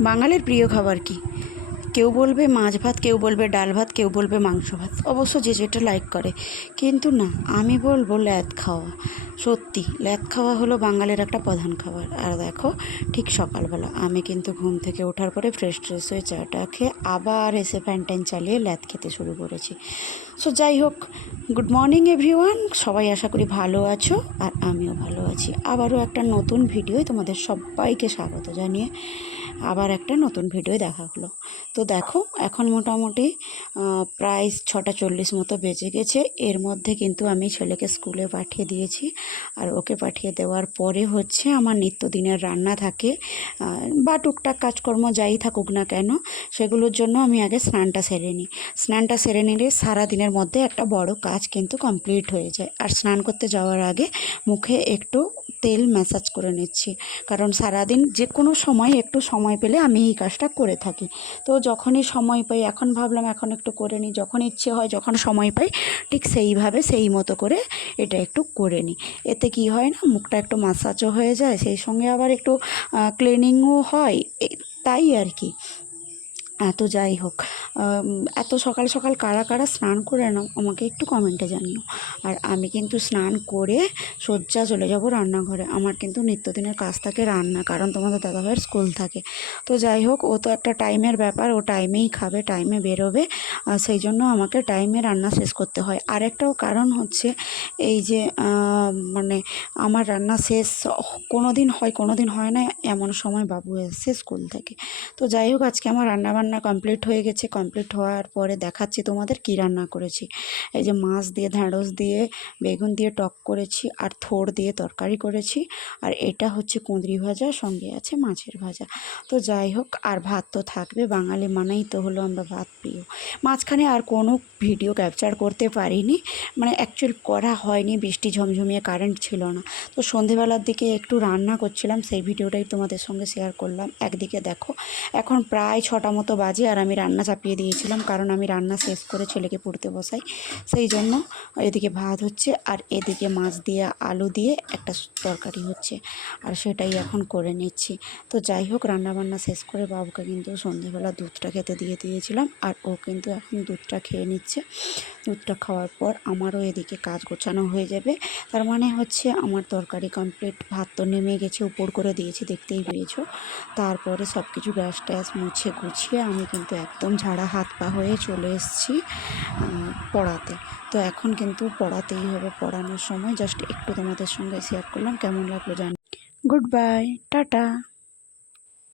বাঙালির প্রিয় খাবার কি? কেউ বলবে মাছ ভাত, কেউ বলবে ডাল ভাত, কেউ বলবে মাংস ভাত। অবশ্য যে যেটা লাইক করে। কিন্তু না, আমি বলব ল্যাদ খাওয়া। সত্যি, ল্যাদ খাওয়া হলো বাঙালির একটা প্রধান খাবার। আর দেখো, ঠিক সকালবেলা আমি কিন্তু ঘুম থেকে ওঠার পরে ফ্রেশ ট্রেশ হয়ে চাটা খেয়ে আবার এসে ফ্যান ট্যান চালিয়ে ল্যাদ খেতে শুরু করেছি। সো যাই হোক গুড মর্নিং এভরিওয়ান সবাই আশা করি ভালো আছো আর আমিও ভালো আছি। আবারও একটা নতুন ভিডিও তোমাদের সবাইকে স্বাগত জানিয়ে আবার একটা নতুন ভিডিও দেখা হলো। তো দেখো, এখন মোটামুটি প্রায় ছটা চল্লিশ মতো বেজে গেছে। এর মধ্যে কিন্তু আমি ছেলেকে স্কুলে পাঠিয়ে দিয়েছি। আর ওকে পাঠিয়ে দেওয়ার পরে হচ্ছে আমার নিত্যদিনের রান্না থাকে। বা টুকটাক কাজকর্ম যাই থাকুক না কেন, সেগুলোর জন্য আমি আগে স্নানটা সেরে নিই। স্নানটা সেরে নিলে সারা দিনের মধ্যে একটা বড় কাজ কিন্তু কমপ্লিট হয়ে যায়। আর স্নান করতে যাওয়ার আগে মুখে একটু তেল ম্যাসাজ করে নিচ্ছি। কারণ সারাদিন যে কোনো সময় একটু সময় পেলে আমি এই কাজটা করে থাকি। তো যখনই সময় পাই, এখন ভাবলাম এখন একটু করে নিই। যখন ইচ্ছে হয়, যখন সময় পাই, ঠিক সেইভাবে, সেই মতো করে এটা একটু করে নিই। এতে কি হয় না, মুখটা একটু মাসাজও হয়ে যায়, সেই সঙ্গে আবার একটু ক্লিনিংও হয় তাই আর কি। এত যাই হোক। এত সকাল সকাল কারা কারা স্নান করে নাও, আমাকে একটু কমেন্টে জানিও। আর আমি কিন্তু স্নান করে শয্যা চলে যাব রান্নাঘরে। আমার কিন্তু নিত্যদিনের কাজ থাকে রান্না, কারণ তোমাদের দাদাভাইয়ের স্কুল থাকে। তো যাই হোক, ও তো একটা টাইমের ব্যাপার, ও টাইমেই খাবে টাইমে বেরোবে। সেই জন্য আমাকে টাইমে রান্না শেষ করতে হয়। আরেকটাও কারণ হচ্ছে এই যে মানে আমার রান্না শেষ কোনো দিন হয় কোনো দিন হয় না, এমন সময় বাবু এসছে স্কুল থেকে। তো যাই হোক, আজকে আমার রান্না বান্না কমপ্লিট হয়ে গেছে কমপ্লিট হওয়ার পরে দেখাচ্ছি তোমাদের কী রান্না করেছি। এই যে মাছ দিয়ে, ঢ্যাঁড়স দিয়ে, বেগুন দিয়ে টক করেছি আর থোড় দিয়ে তরকারি করেছি। আর এটা হচ্ছে কুঁদরি ভাজা, সঙ্গে আছে মাছের ভাজা। তো যাই হোক, আর ভাত তো থাকবে, বাঙালি মানেই তো হলো আমরা ভাত প্রিয়। মাঝখানে আর কোনো ভিডিও ক্যাপচার করতে পারিনি মানে অ্যাকচুয়াল করা হয়নি, বৃষ্টি ঝমঝমিয়ে কারেন্ট ছিল না। তো সন্ধেবেলার দিকে একটু রান্না করছিলাম, সেই ভিডিওটাই তোমাদের সঙ্গে শেয়ার করলাম। একদিকে দেখো, এখন প্রায় ছটা মতো বাজে আর আমি রান্না চাপিয়ে দিয়েছিলাম, কারণ আমি রান্না শেষ করে ছেলেকে পড়তে বসাই। সেই জন্য এদিকে ভাত হচ্ছে আর এদিকে মাছ দিয়ে, আলু দিয়ে একটা তরকারি হচ্ছে। আর সেটাই এখন করে নিচ্ছি। তো যাই হোক রান্না বান্না শেষ করে বাবুকে কিন্তু সন্ধেবেলা দুধটা খেতে দিয়ে দিয়েছিলাম। আর ও কিন্তু এখন দুধটা খেয়ে নিচ্ছে। দুধটা খাওয়ার পর আমারও এদিকে কাজ গোছানো হয়ে যাবে। তার মানে হচ্ছে আমার তরকারি কমপ্লিট ভাত তো নেমে গেছে, উপর করে দিয়েছি, দেখতেই পেয়েছ। তারপরে সব কিছু গ্যাস ট্যাস মুছে গুছিয়ে আমি কিন্তু একদম ঝাড়া হাত পা হয়ে চলে এসেছি পড়াতে। তো এখন কিন্তু পড়াতেই হবে, পড়ানোর সময়। জাস্ট একটু তোমাদের সঙ্গে শেয়ার করলাম। কেমন লাগল জানি গুড বাই, টাটা।